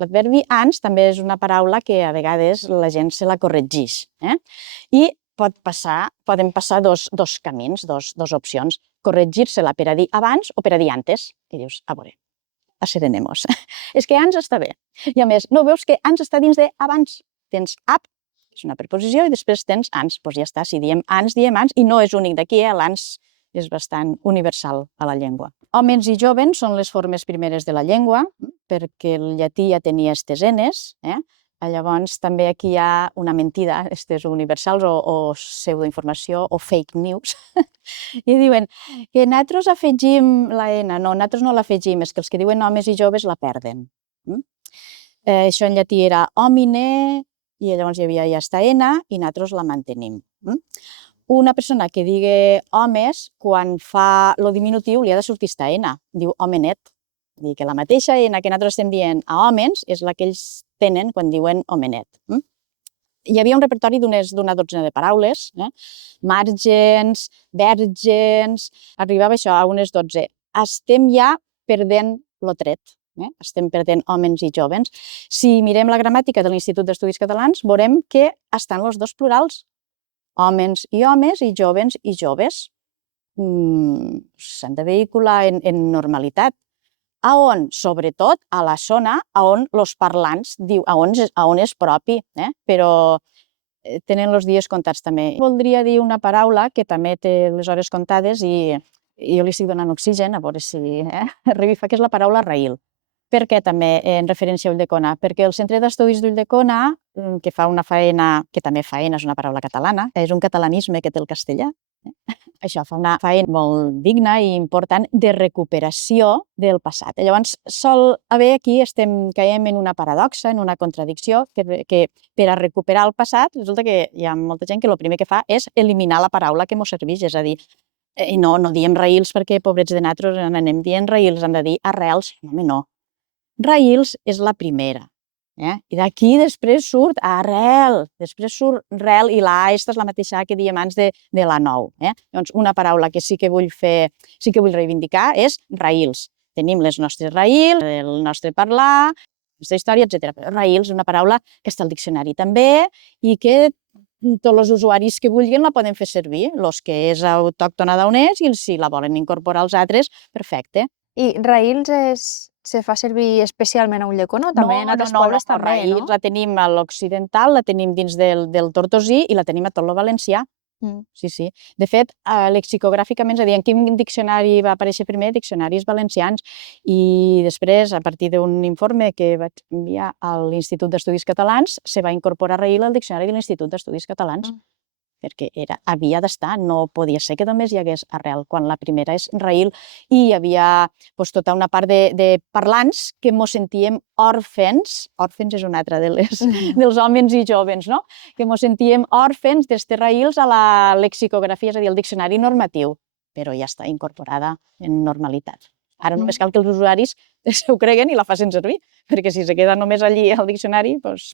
L'adverbi ans també és una paraula que a vegades la gent se la corregeix. I poden passar dos camins, dos opcions. Corregir-se-la per a dir abans o per a dir antes. I dius, a veure, asserenemos. És que ans està bé. I a més, no veus que ans està dins de abans? Tens ab, és una preposició, i després tens ans. Doncs ja està, si diem ans, i no és únic d'aquí, l'ans és bastant universal a la llengua. Hòmens i jovens són les formes primeres de la llengua, perquè el llatí ja tenia estes enes. Llavors també aquí hi ha una mentida, estes universals o pseudoinformació o fake news. I diuen que nosaltres afegim la ena. No, nosaltres no l'afegim, és que els que diuen homes i joves la perden. Això en llatí era homine, i llavors hi havia ja esta ena, i nosaltres la mantenim. Una persona que digui homes, quan fa el diminutiu, li ha de sortir esta ena, diu homenet. Vull dir que la mateixa ena que nosaltres estem dient a hòmens és la que ells tenen quan diuen homenet. Hi havia un repertori d'una dotzena de paraules, màrgens, vèrgens, arribava això a unes 12. Estem ja perdent lo tret, estem perdent hòmens i jovens. Si mirem la gramàtica de l'Institut d'Estudis Catalans, veurem que estan els dos plurals, hòmens i homes i jovens i joves. S'han de vehicular en normalitat. A on? Sobretot a la zona on els parlants diu, a on és propi, però tenen els dies comptats també. Voldria dir una paraula que també té les hores comptades i jo li estic donant oxigen, a veure si revifa, que és la paraula raïl. Per què també en referència a Ulldecona? Perquè el Centre d'Estudis d'Ulldecona, que fa una faena, que també faena és una paraula catalana, és un catalanisme que té el castellà, això fa una feina molt digna i important de recuperació del passat. Llavors, sol haver aquí, caiem en una paradoxa, en una contradicció, que per a recuperar el passat, resulta que hi ha molta gent que el primer que fa és eliminar la paraula que ens serveix, és a dir, no diem raïls perquè, pobrets de nosaltres, anem dient raïls, hem de dir arrels, no. Raïls és la primera. I d'aquí després surt arrel, després surt rel, i la A, esta és la mateixa A que diem abans de la 9. Llavors, una paraula que sí que vull reivindicar és raïls. Tenim les nostres raïls, el nostre parlar, la nostra història, etc. Però raïls és una paraula que està al diccionari també i que tots els usuaris que vulguin la poden fer servir, els que és autòctona d'on és, i si la volen incorporar als altres, perfecte. I raïls se fa servir especialment a Ulldecona o també en altres pobles també, no? Raïls la tenim a l'occidental, la tenim dins del tortosí i la tenim a tot el valencià. Sí. De fet, lexicogràficament, és a dir, en quin diccionari va aparèixer primer? Diccionaris valencians. I després, a partir d'un informe que vaig enviar a l'Institut d'Estudis Catalans, se va incorporar raïl al diccionari de l'Institut d'Estudis Catalans. Perquè havia d'estar, no podia ser que només hi hagués arrel, quan la primera és raïl, i hi havia tota una part de parlants que mos sentíem òrfens és una altra dels hòmens i jovens, no? Que mos sentíem òrfens d'estes raïls a la lexicografia, és a dir, al diccionari normatiu, però ja està incorporada en normalitat. Ara només cal que els usuaris s'ho creguen i la facin servir, perquè si se queda només allí al diccionari, doncs